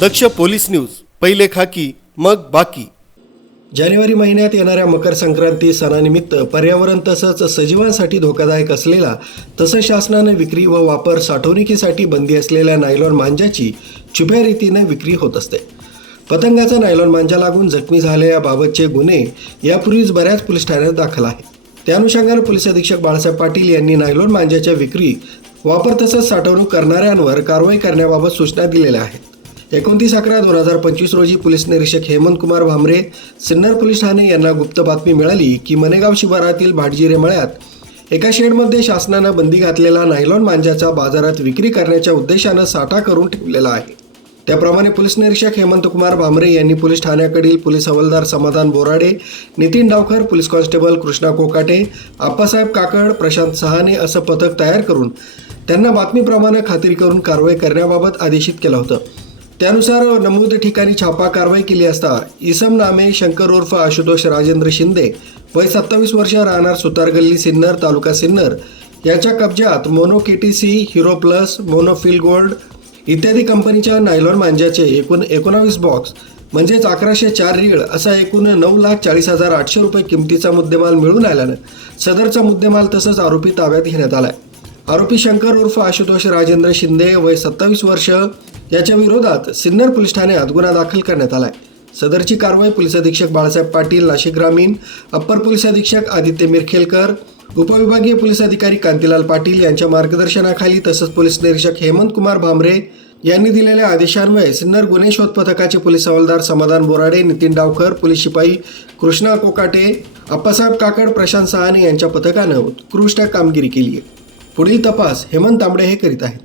दक्ष police news, पहिले खाकी मग बाकी। जानेवारी महिन्यात येणाऱ्या मकर संक्रांती सणानिमित्त पर्यावरण तसंच सजीवांसाठी धोकादायक असलेला तसंच शासनाने विक्री व वापर साठवणुकीसाठी बंदी असलेल्या नायलॉन मांजाची छुप्या रीतीने विक्री होत असते। पतंगाचा नायलॉन मांजा लागून जखमी झाल्याबाबतचे गुन्हे यापूर्वीच बऱ्याच पोलीस ठाण्यात दाखल आहेत। त्या अनुषंगाने पोलीस अधीक्षक बाळासाहेब पाटील यांनी नायलॉन मांजाच्या विक्री, वापर तसंच साठवणूक करणाऱ्यांवर कारवाई करण्याबाबत सूचना दिलेल्या आहेत। 29/11/2025 रोजी पोलीस निरीक्षक हेमंत कुमार भामरे, सिन्नर पोलीस ठाणे यांना गुप्त बातमी मिळाली की मनेगाव शिवारातील भाटजिरे मळ्यात एका शेडमध्ये शासनानं बंदी घातलेला नायलॉन मांजाचा बाजारात विक्री करण्याच्या उद्देशानं साठा करून ठेवलेला आहे। त्याप्रमाणे पोलीस निरीक्षक हेमंत कुमार भामरे यांनी पोलीस ठाण्याकडील पोलीस हवालदार समाधान बोराडे, नितीन डावकर, पोलीस कॉन्स्टेबल कृष्णा कोकाटे, आप्पासाहेब काकड, प्रशांत सहाने असं पथक तयार करून त्यांना बातमीप्रमाणे खात्री करून कारवाई करण्याबाबत आदेशित केलं होतं। त्यानुसार नमूद ठिकाणी छापा कारवाई केली असता इसम नामे शंकर उर्फ आशुतोष राजेंद्र शिंदे, वय 27 वर्ष, राहणार सुतार गल्ली, सिन्नर, तालुका सिन्नर याच्या कब्जात mono KTC, Hero plus, mono fil gold इत्यादी कंपनीच्या नायलॉन मांजाचे एकूण 19 बॉक्स म्हणजेच 1104 रीळ असा एकूण 9,40,800 रुपये किमतीचा मुद्देमाल मिळून आल्यानं सदरचा मुद्देमाल तसंच आरोपी ताब्यात घेण्यात आलाय। आरोपी शंकर उर्फ आशुतोष राजेंद्र शिंदे, वय 27 वर्ष याच्या विरोधात सिन्नर पोलीस ठाण्यात गुन्हा दाखल करण्यात आलाय। सदरची कारवाई पोलीस अधीक्षक बाळासाहेब पाटील, नाशिक ग्रामीण, अप्पर पोलीस अधीक्षक आदित्य मिरखेलकर, उपविभागीय पोलीस अधिकारी कांतीलाल पाटील यांच्या मार्गदर्शनाखाली तसंच पोलीस निरीक्षक हेमंत कुमार भामरे यांनी दिलेल्या आदेशान्वये सिन्नर गुन्हे शोध पथकाचे पोलीस हवालदार समाधान बोराडे, नितीन डावकर, पोलीस शिपाई कृष्णा कोकाटे, आप्पासाहेब काकड, प्रशांत सहाने यांच्या पथकानं उत्कृष्ट कामगिरी केली आहे। पुढील तपास हेमंत तांबडे हे करीत आहेत।